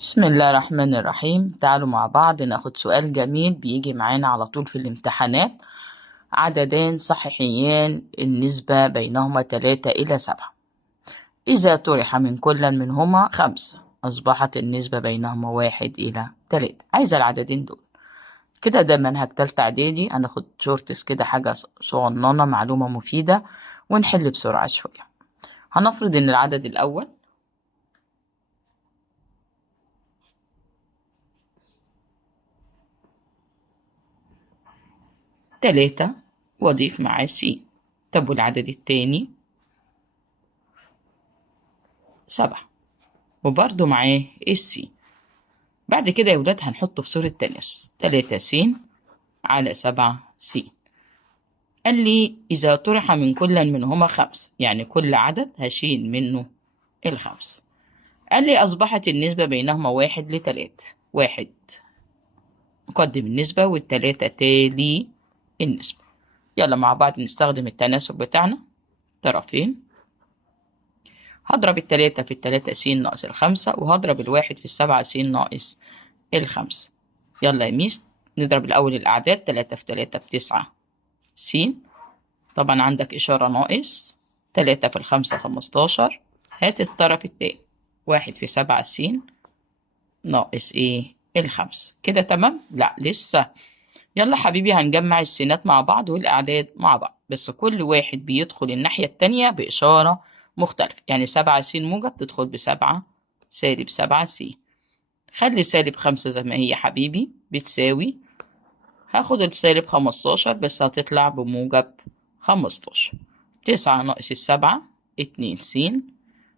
بسم الله الرحمن الرحيم. تعالوا مع بعض ناخد سؤال جميل بيجي معانا على طول في الامتحانات. عددان صحيحيان النسبة بينهما 3 إلى 7. إذا طرح من كل منهما 5 أصبحت النسبة بينهما 1 إلى 3. عايزة العددين دول. كده ده منهج تالتة إعدادي. هناخد شورتس كده، حاجة صغننة معلومة مفيدة، ونحل بسرعة شوية. هنفرض إن العدد الأول 3 وأضيف معاه س. طب والعدد التاني 7 وبرضه معاه السي. بعد كده يا ولاد هنحطه في صورة تناسب 3 س على 7 س. قال لي إذا طرح من كل منهما 5، يعني كل عدد هشيل منه ال5. قال لي أصبحت النسبة بينهما 1 ل3. 1 نقدم النسبة والتلاتة تالي النسبة. يلا مع بعض نستخدم التناسب بتاعنا طرفين. هضرب التلاتة في التلاتة س ناقص ال5، وهضرب الواحد في السبعة س ناقص ال5. يلا يا ميس نضرب الأول الأعداد. 3 في 3 ب9 س. طبعا عندك إشارة ناقص. 3 في ال5 15. هات الطرف التاني. 1 في 7 س ناقص ال5. كده تمام؟ لا لسه. يلا حبيبي هنجمع السينات مع بعض والأعداد مع بعض، بس كل واحد بيدخل الناحية التانية بإشارة مختلفة. يعني 7 س موجب تدخل ب7 سالب 7 س. خلي -5 زي ما هي حبيبي بتساوي، هاخد السالب 15 بس هتطلع بموجب 15. 9 ناقص ال7 2 س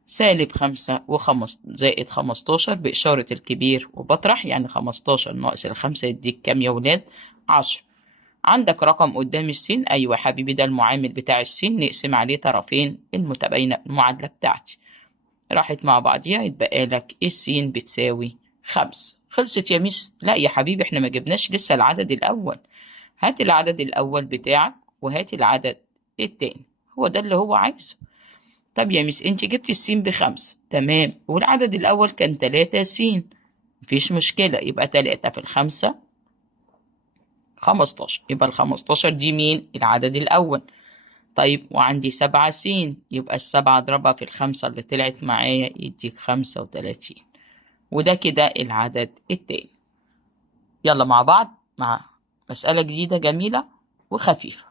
-5 زائد 15 بإشارة الكبير وبطرح، يعني 15 ناقص ال5 يديك كام يا ولاد؟ 10. عندك رقم قدام السين؟ أيوة حبيبي ده المعامل بتاع السين، نقسم عليه طرفين المتباينة المعادلة بتاعتي. راحت مع بعضيها يتبقى لك السين بتساوي 5. خلصت يا ميس؟ لا يا حبيبي احنا ما جبناش لسه العدد الأول. هات العدد الأول بتاعك وهات العدد التاني، هو ده اللي هو عايزه. طب يا ميس انت جبت السين ب5، تمام، والعدد الأول كان 3 س. مفيش مشكلة، يبقى 3 في ال5 15. يبقى ال15 دي مين؟ العدد الأول. طيب وعندي 7 س، يبقى ال7 اضربها في ال5 اللي طلعت معايا يديك 35. وده كده العدد التاني. يلا مع بعض مع مسألة جديدة جميلة وخفيفة.